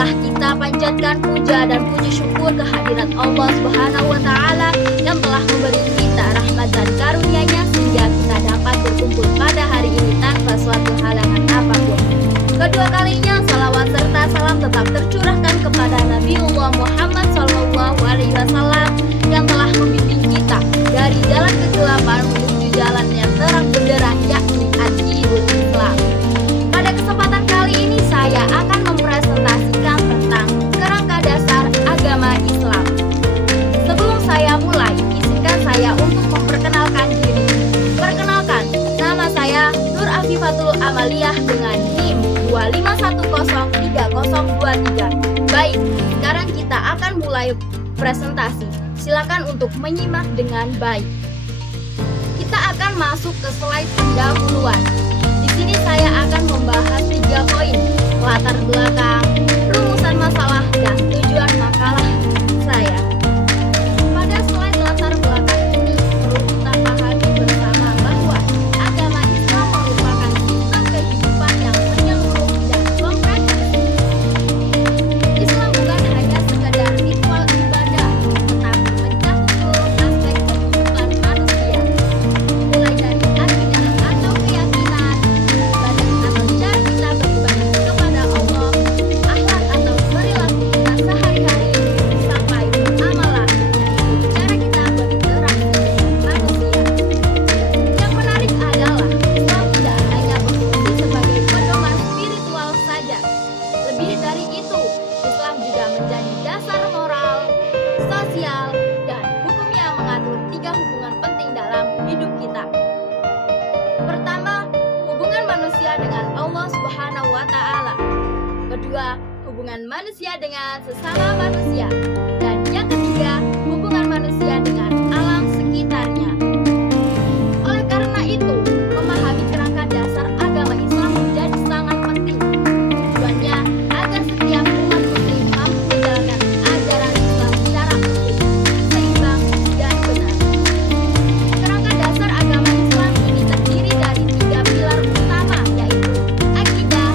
marilah kita panjatkan puja dan puji syukur kehadirat Allah Subhanahu wa Ta'ala yang telah memberi kita rahmat dan karunia-Nya sehingga kita dapat berkumpul pada hari ini tanpa suatu halangan apapun. Kedua kalinya, salawat serta salam tetap tercurahkan kepada Nabiullah Muhammad SAW yang telah membimbing kita dari jalan kegelapan menuju jalan yang terang benderang, yakni ad-dinul Islam. Pada kesempatan kali ini saya akan mempresentasikan tentang kerangka dasar agama Islam. Sebelum saya mulai, izinkan saya untuk memperkenalkan diri. Perkenalkan, nama saya Nur Afifatul Amaliyah dengan NIM 251030023. Baik, sekarang kita akan mulai presentasi. Silakan untuk menyimak dengan baik. Kita akan masuk ke slide pendahuluan. Di sini saya akan membahas 3 poin: latar belakang, rumusan masalah, dan tujuan makalah saya. Pada slide latar belakang ini perlu kita pahami bersama bahwa agama Islam merupakan sistem kehidupan yang menyeluruh dan komprehensif. Islam bukan hanya sekedar ritual ibadah, tetapi mencakup seluruh aspek kehidupan manusia, mulai dari akidah atau keyakinan, ibadah atau cara kita beribadah kepada Allah, akhlak atau perilaku kita sehari-hari, sampai muamalah, yaitu cara kita berinteraksi dengan manusia. Yang menarik adalah Islam tidak hanya berfungsi sebagai pedoman spiritual saja. Lebih dari itu, Islam juga menjadi dasar moral, sosial, dan hukum yang mengatur 3 hubungan penting dalam hidup kita. Pertama, hubungan manusia dengan Allah Subhanahu wa Ta'ala. Kedua, hubungan manusia dengan sesama manusia. Dan yang ketiga, hubungan manusia dengan alam sekitarnya. Oleh karena itu, memahami kerangka dasar agama Islam menjadi sangat penting. Tujuannya agar setiap umat muslim mampu menjalankan ajaran Islam secara utuh, seimbang, dan benar. Kerangka dasar agama Islam ini terdiri dari 3 pilar utama, yaitu akidah,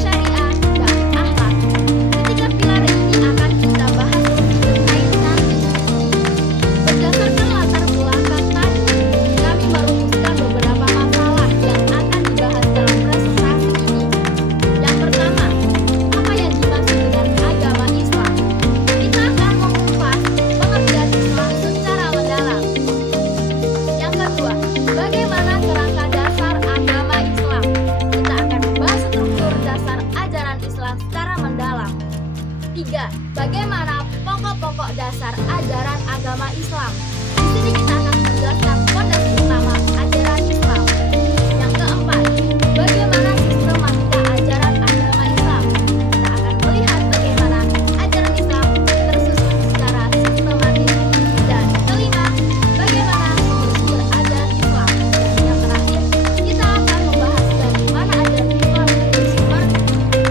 syariat, dan akhlak. Ketiga pilar ini akan kita bahas lebih detail nanti. Berdasarkan latar belakang tadi, kami merumuskan beberapa masalah yang akan dibahas dalam presentasi ini. Yang pertama, apa yang dimaksud dengan agama Islam? Kita akan mengupas pengertian Islam secara mendalam. Yang kedua, bagaimana kerangka dasar agama Islam? Kita akan membahas struktur dasar ajaran Islam secara mendalam. 3. Bagaimana pokok-pokok dasar ajaran agama Islam? Di sini kita akan menjelaskan fondasi utama ajaran Islam. Yang keempat, bagaimana sistematika ajaran agama Islam? Kita akan melihat bagaimana ajaran Islam tersusun secara sistematis. Dan kelima, bagaimana sumber-sumber ajaran Islam? Dan yang terakhir, kita akan membahas bagaimana ajaran Islam bersumber.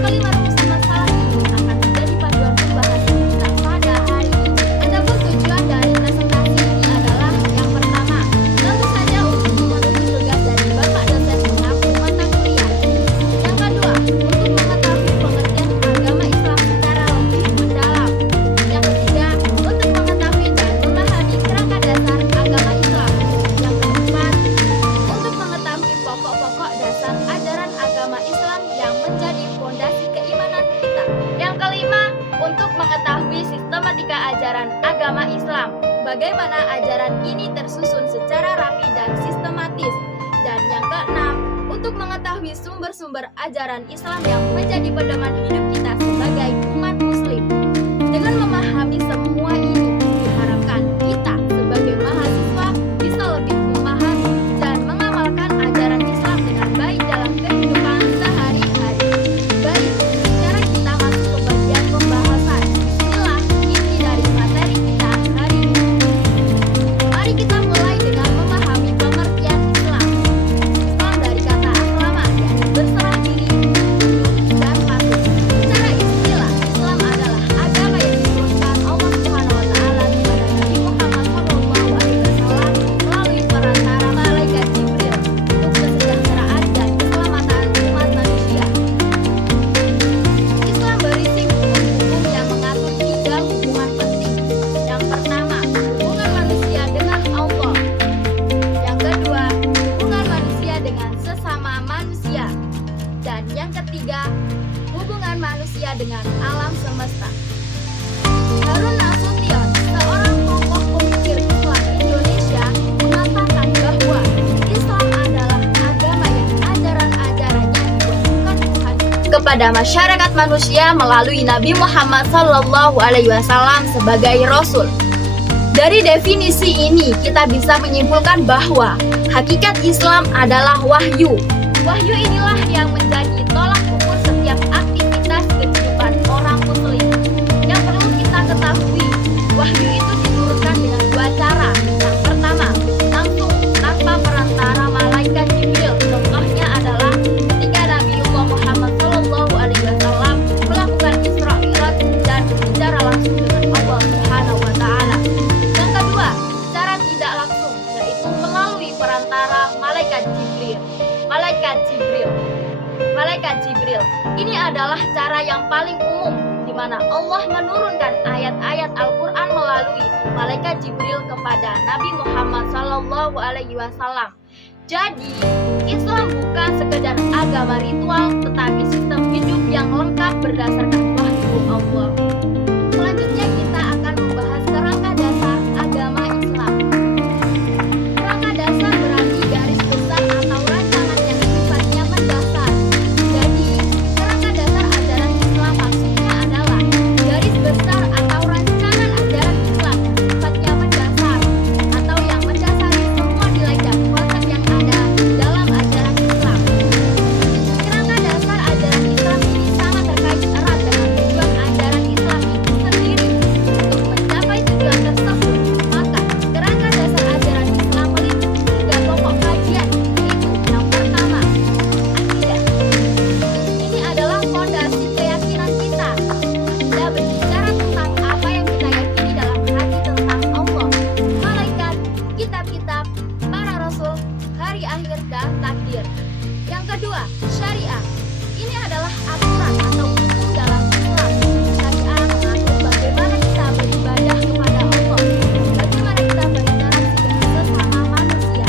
Kelima rumusan masalah ini akan menjadi panduan pembahasan kita pada hari ini. Adapun tujuan dari presentasi ini adalah yang pertama, tentu saja untuk memenuhi tugas dari Bapak dosen mengaku mata kuliah. Yang kedua, untuk mengetahui pengertian agama Islam secara lebih mendalam. Yang ketiga, untuk mengetahui dan memahami kerangka dasar agama Islam. Yang keempat, untuk mengetahui pokok-pokok dasar ajaran agama Islam yang menjadi fondasi keimanan kita. Yang kelima, untuk mengetahui sistematika ajaran agama Islam. Bagaimana ajaran ini tersusun secara rapi dan sistematis. Dan yang keenam, untuk mengetahui sumber-sumber ajaran Islam yang menjadi pedoman hidup kita sebagai umat muslim. Dengan memahami semua ini, diharapkan kita sebagai mahasiswa bisa lebih memahami dan mengamalkan ajaran Islam dengan baik dalam kehidupan sehari-hari. Baik, sekarang kita masuk ke bagian pembahasan. Inilah inti dari materi kita hari ini. Mari kita mulai dengan memahami pengertian Islam. Islam dari kata aslama, yakni berserah diri, tunduk, dan patuh. Secara kepada masyarakat manusia melalui Nabi Muhammad SAW sebagai Rasul. Dari definisi ini kita bisa menyimpulkan bahwa hakikat Islam adalah wahyu. Wahyu inilah yang menjadi tolak ukur setiap aktivitas kehidupan orang muslim. Yang perlu kita ketahui, wahyu itu diturunkan dengan dua cara. Yang pertama, langsung tanpa perantara malaikat Jibril. Contohnya adalah ketika Nabi Muhammad SAW melakukan Isra Mi'raj dan bicara langsung dengan Allah Subhanahu wa Ta'ala. Yang kedua, secara tidak langsung, yaitu melalui perantara malaikat Jibril. Malaikat Jibril. Ini adalah cara yang paling umum di mana Allah menurunkan ayat-ayat Al-Qur'an melalui malaikat Jibril kepada Nabi Muhammad SAW. Jadi, Islam bukan sekedar agama ritual, tetapi sistem hidup yang lengkap berdasarkan wahyu Allah. Selanjutnya kita akan membahas kerangka dasar agama Islam. Kerangka dasar berarti garis besar atau rancangan yang sifatnya mendasar. Jadi, kerangka dasar ajaran Islam maksudnya adalah garis besar atau rancangan ajaran Islam yang sifatnya mendasar atau yang mendasari semua nilai dan konsep yang ada dalam ajaran Islam. Kerangka dasar ajaran Islam ini sangat terkait erat dengan tujuan ajaran Islam itu sendiri. Untuk mencapai tujuan tersebut, maka kerangka dasar ajaran Islam meliputi 3 pokok kajian, yaitu yang pertama, akidah. Ini adalah fondasi keyakinan kita. Kita berbicara tentang apa yang kita yakini dalam hati tentang Allah, malaikat, kitab-kitab, para rasul, hari akhir, dan takdir. Yang kedua, syariah. Ini adalah aturan atau hukum dalam Islam. Syariah mengatur bagaimana kita beribadah kepada Allah, bagaimana kita berinteraksi dengan sesama manusia.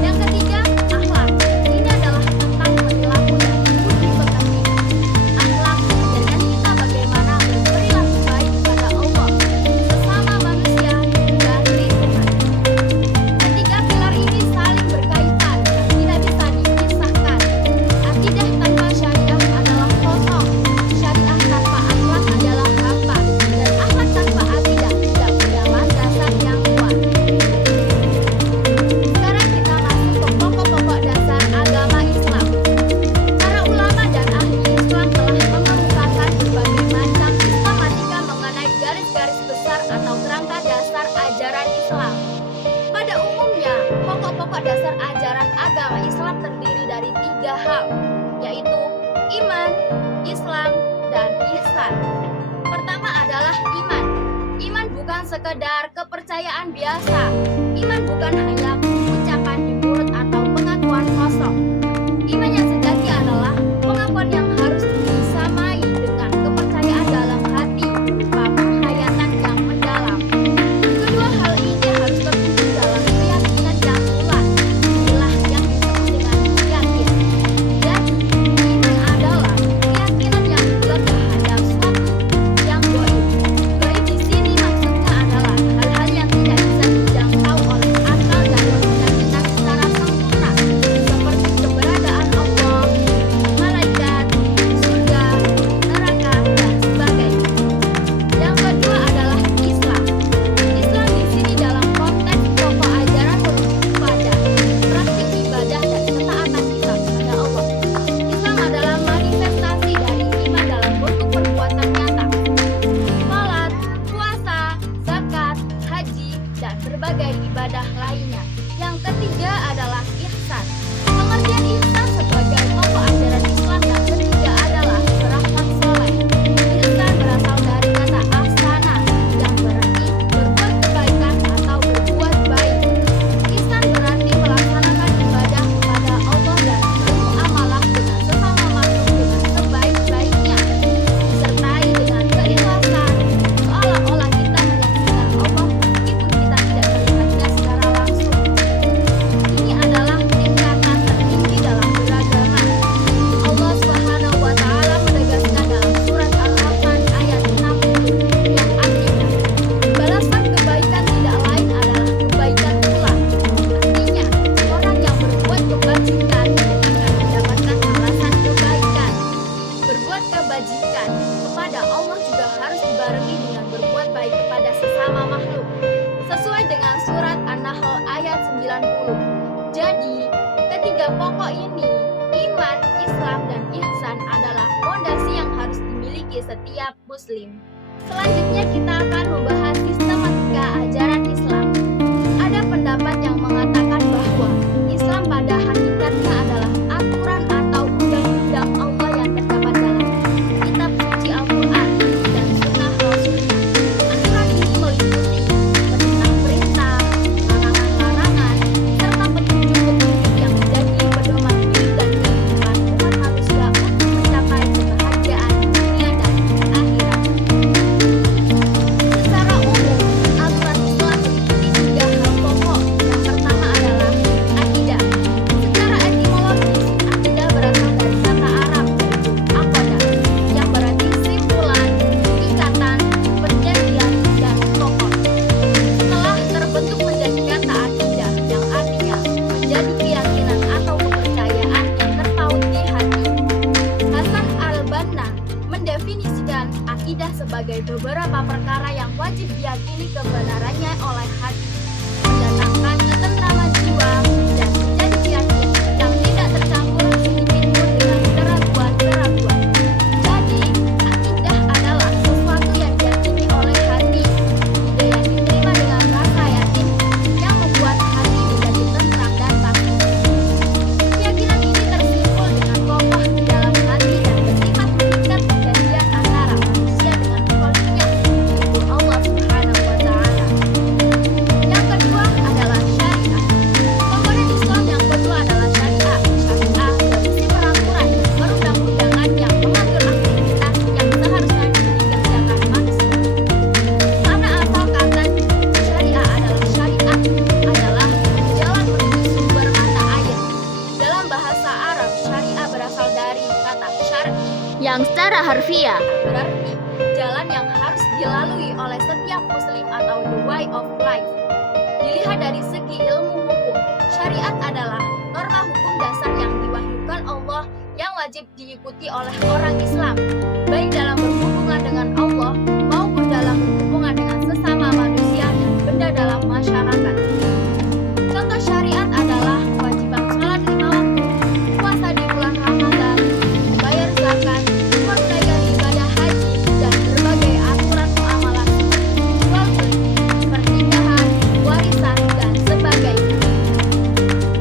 Yang ketiga, akhlak. Ini adalah tentang perilaku dan budi pekerti. Akhlak mengajarkan kita bagaimana berperilaku baik kepada Allah, sesama manusia, dan lingkungan. Ketiga pilar ini saling berkaitan dan tidak bisa dipisahkan. Akidah tanpa syariah adalah kosong. Syariah tanpa akhlak adalah hampa. Dan akhlak tanpa akidah tidak punya landasan yang kuat. Sekarang kita masuk ke pokok-pokok dasar agama Islam. Para ulama dan ahli Islam telah mengemukakan berbagai macam sistematika mengenai garis-garis besar atau kerangka dasar ajaran Islam. Pada umumnya, pokok-pokok dasar ajaran agama Islam terdiri dari 3 hal, yaitu iman, Islam, dan ihsan. Pertama adalah iman. Iman bukan sekedar kepercayaan biasa. Iman bukan hanya ucapan di mulut atau pengakuan kosong. Iman yang sejati adalah pengakuan yang harus disamai dengan kepercayaan dalam hati berupa penghayatan yang mendalam. Kedua hal ini harus terwujud dalam keyakinan yang bulat. Inilah yang disebut dengan yakin. Jadi, iman adalah keyakinan yang bulat terhadap suatu yang gaib. Gaib di sini maksudnya adalah hal-hal yang tidak bisa dijangkau oleh akal dan logika kita secara sempurna, seperti keberadaan Allah, malaikat, surga, neraka, dan sebagainya. Yang kedua adalah Islam. Islam di sini dalam konteks pokok ajaran merujuk pada praktik ibadah dan ketaatan kita kepada Allah. Islam adalah manifestasi dari iman dalam bentuk perbuatan nyata. Salat, puasa, zakat, haji, dan berbagai ibadah lainnya. Yang ketiga adalah ihsan. Pengertian ihsan sebagai pokok ajaran Islam yang ketiga adalah berakhlak soleh. Ihsan berasal dari kata ahsana yang berarti berbuat kebaikan atau berbuat baik. Ihsan berarti melaksanakan ibadah kepada Allah dan bermuamalah dengan sesama makhluk dengan sebaik-baiknya, disertai dengan keikhlasan, seolah-olah kita menyaksikan Allah meskipun kita tidak melihatnya secara langsung. bagi setiap muslim. Selanjutnya kita akan membahas sistematika ajaran Islam. Ada pendapat yang mengatakan bahwa Islam pada hakikatnya adalah aturan atau undang-undang Allah yang terdapat dalam kitab suci Al-Quran dan sunnah Rasulnya. Aturan ini meliputi perintah-perintah, larangan-larangan, serta petunjuk-petunjuk yang menjadi pedoman hidup dan kehidupan umat manusia untuk mencapai kebahagiaan dunia dan akhirat. Secara umum, aturan Islam meliputi 3 hal pokok. Yang pertama adalah akidah. Secara etimologis, akidah berasal dari kata Arab aqada, yang berarti simpulan, ikatan, perjanjian, dan pokok. Setelah terbentuk menjadi kata akidah, yang artinya menjadi keyakinan atau kepercayaan yang terpaut di hati. Hasan al-Banna mendefinisikan akidah sebagai beberapa perkara yang wajib diyakini kebenarannya oleh hati, mendatangkan ketentraman jiwa, dan menjadi keyakinan yang tidak tercampur sedikit pun dengan keraguan-keraguan. Jadi, akidah adalah sesuatu yang diyakini oleh hati, ide yang diterima dengan rasa yakin, yang membuat hati menjadi tentram dan pasti. Keyakinan ini tersimpul dengan kokoh di dalam hati dan bersifat mengikat perjanjian antara manusia dengan Khaliqnya, yaitu Allah Subhanahu wa Ta'ala. Yang kedua adalah syariah. Komponen Islam yang kedua adalah syariah. Syariah berisi peraturan dan perundang-undangan yang mengatur aktivitas yang seharusnya dikerjakan manusia. Karena asal kata syariah adalah syariat adalah jalan menuju sumber mata air. Dalam bahasa Arab, syariah berasal dari kata syar' yang secara harfiah berarti jalan yang harus dilalui oleh setiap muslim atau the way of life. Dilihat dari segi ilmu hukum, syariat adalah norma hukum dasar yang diwahyukan Allah yang wajib diikuti oleh orang Islam, baik dalam berhubungan dengan Allah maupun dalam berhubungan dengan sesama manusia dan benda dalam masyarakat. Contoh syariat adalah kewajiban sholat 5 waktu, puasa di bulan Ramadan, membayar zakat, menunaikan ibadah haji, dan berbagai aturan muamalah seperti jual beli, pernikahan, warisan, dan sebagainya.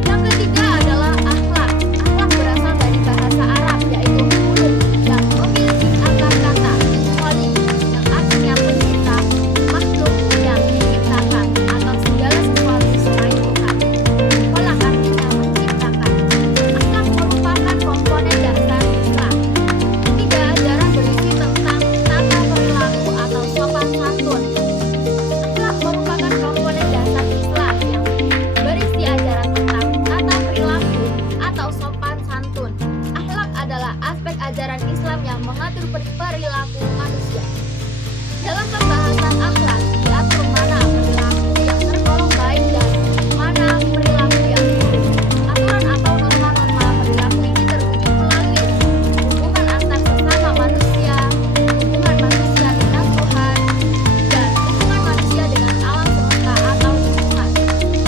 Yang ketiga adalah akhlak. Akhlak berasal dari bahasa Arab yaitu khuluq yang memiliki akar kata khaliq yang artinya pencipta, makhluk yang diciptakan atau segala sesuatu selain Tuhan. Kholaq artinya menciptakan. Akhlak merupakan komponen dasar Islam. Ketiga, ajaran berisi tentang tata perilaku atau sopan santun. Akhlak merupakan komponen dasar Islam yang berisi ajaran tentang tata perilaku atau sopan santun. Akhlak adalah aspek ajaran Islam yang mengatur perilaku manusia. Dalam pembahasan akhlak, diatur mana perilaku yang tergolong baik dan mana perilaku yang buruk. Aturan atau norma-norma perilaku ini terwujud melalui hubungan antar sesama manusia, hubungan manusia dengan Tuhan, dan hubungan manusia dengan alam semesta atau lingkungan.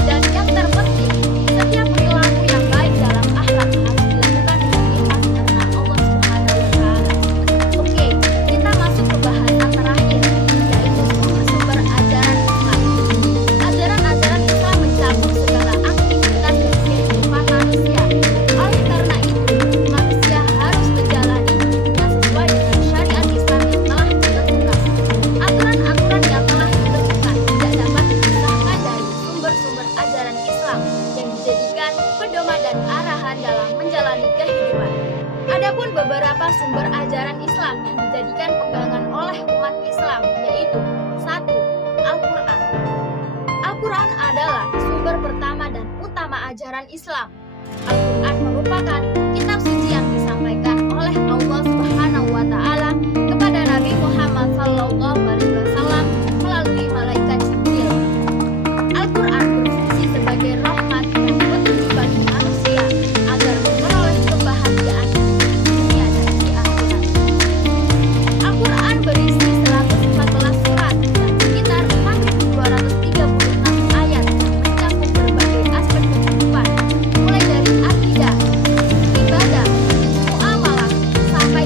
Dan yang terpenting, setiap perilaku yang baik dalam akhlak harus dilakukan dengan ikhlas karena Allah Subhanahu wa Ta'ala. Oke, kita masuk ke bahasan terakhir, yaitu sumber-sumber ajaran Islam. Ajaran-ajaran Islam mencakup segala aktivitas dan kehidupan manusia. Oleh karena itu, manusia harus menjalani hidupnya sesuai dengan syariat Islam yang telah ditentukan. Aturan-aturan yang telah ditentukan tidak dapat dipisahkan dari sumber-sumber ajaran Islam yang dijadikan pedoman dan arahan dalam menjalani kehidupan. Adapun beberapa sumber ajaran Islam yang dijadikan pegangan oleh umat Islam yaitu 1. Al-Quran. Al-Quran adalah sumber pertama dan utama ajaran Islam. Al-Quran merupakan kitab suci yang disampaikan oleh Allah Subhanahu wa Ta'ala kepada Nabi Muhammad SAW melalui malaikat Jibril. Al-Quran berfungsi sebagai rahmat dan petunjuk bagi manusia agar memperoleh kebahagiaan di dunia dan di akhirat. Al-Quran berisi 114 surat dan sekitar 4.236 ayat yang mencakup berbagai aspek kehidupan, mulai dari akidah, ibadah, muamalah, sampai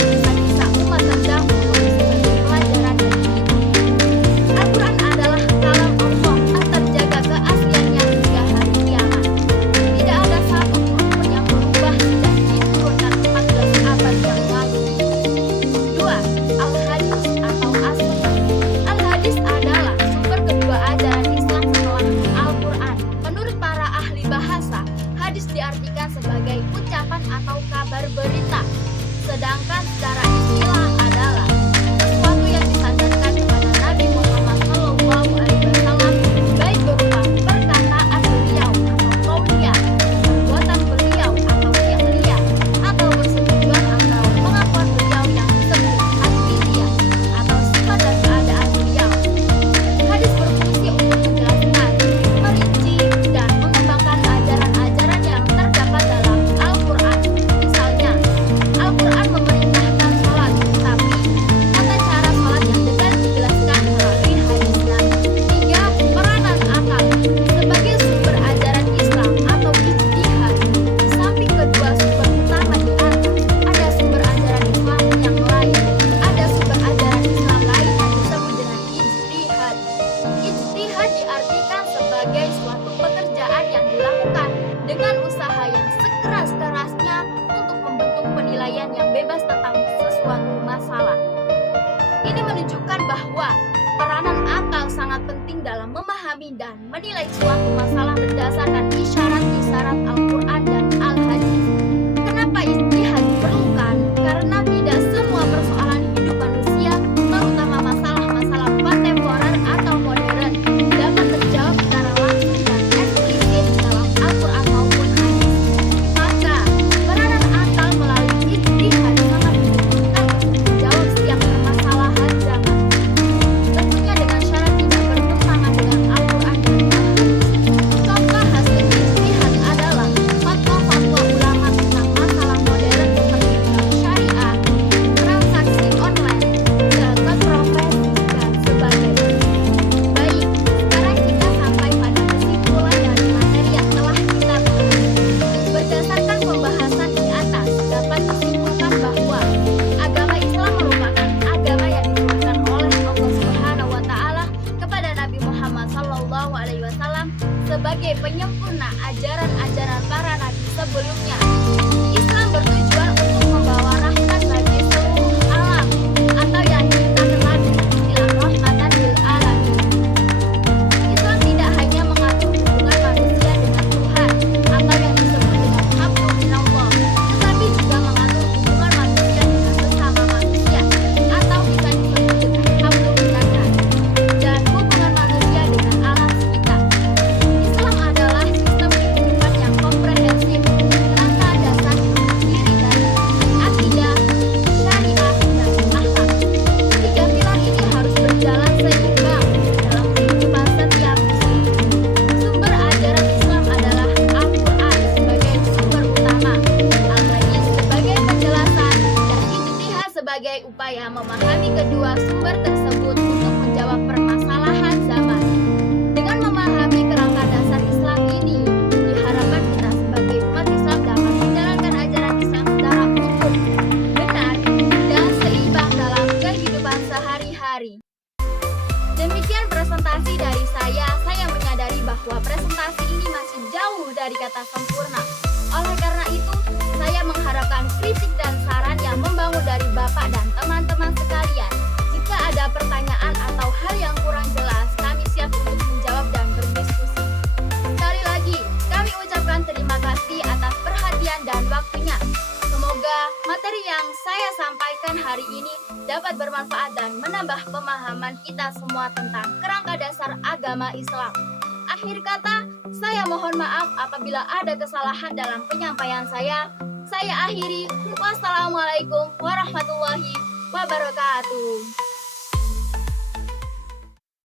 memahami dan menilai suatu masalah berdasarkan isyarat-isyarat Al-Quran dan Al-Hadis. Kenapa ijtihad diperlukan? Karena tidak semua persoalan hidup manusia, terutama masalah-masalah kontemporer atau modern, dapat terjawab secara langsung dan eksplisit dalam Al-Quran maupun hadis. Maka, peranan akal melalui ijtihad sangat dibutuhkan untuk menjawab setiap permasalahan zaman. Tentunya dengan syarat tidak bertentangan dengan Al-Quran dan Al-Hadis. Contoh hasil ijtihad adalah fatwa-fatwa ulama tentang masalah modern seperti bank syariah, transaksi online, jasa profesi, dan sebagainya. Baik, sekarang kita sampai pada kesimpulan dari materi yang telah kita bahas. Berdasarkan pembahasan di atas, dapat disimpulkan bahwa agama Islam merupakan agama yang diturunkan oleh Allah Subhanahu wa Ta'ala kepada Nabi Muhammad SAW sebagai penyempurna ajaran-ajaran para nabi sebelumnya. Islam bertujuan untuk membawa rahmat bagi seluruh alam, atau yang kita kenal dengan istilah rahmatan lil alamin. Islam tidak hanya mengatur hubungan manusia dengan Tuhan, atau yang disebut dengan hablum minallah, tetapi juga mengatur hubungan manusia dengan sesama manusia, atau bisa disebut dengan hablum minannas, dan hubungan manusia dengan alam sekitar. Islam adalah sistem kehidupan yang komprehensif, kerangka dasar terdiri dari akidah, syariah, dan akhlak. Tiga pilar ini harus berjalan seimbang dalam kehidupan setiap muslim. Sumber ajaran Islam adalah Al-Quran sebagai sumber utama, Al-Hadis sebagai penjelasan, dan ijtihad sebagai upaya memahami kedua sumber tersebut untuk menjawab permasalahan zaman. Dengan memahami kerangka dasar Islam ini, diharapkan kita sebagai umat Islam dapat menjalankan ajaran Islam secara utuh, benar, dan seimbang dalam kehidupan sehari-hari. Demikian presentasi dari saya. Saya menyadari bahwa presentasi ini masih jauh dari kata sempurna. Oleh karena itu, saya mengharapkan kritik dan saran yang membangun dari Bapak dan teman-teman sekalian. Jika ada pertanyaan atau hal yang kurang jelas, kami siap untuk menjawab dan berdiskusi. Sekali lagi, kami ucapkan terima kasih atas perhatian dan waktunya. Semoga materi yang saya sampaikan hari ini dapat bermanfaat dan menambah pemahaman kita semua tentang kerangka dasar agama Islam. Akhir kata, saya mohon maaf apabila ada kesalahan dalam penyampaian saya. Saya akhiri. Wassalamualaikum warahmatullahi wabarakatuh.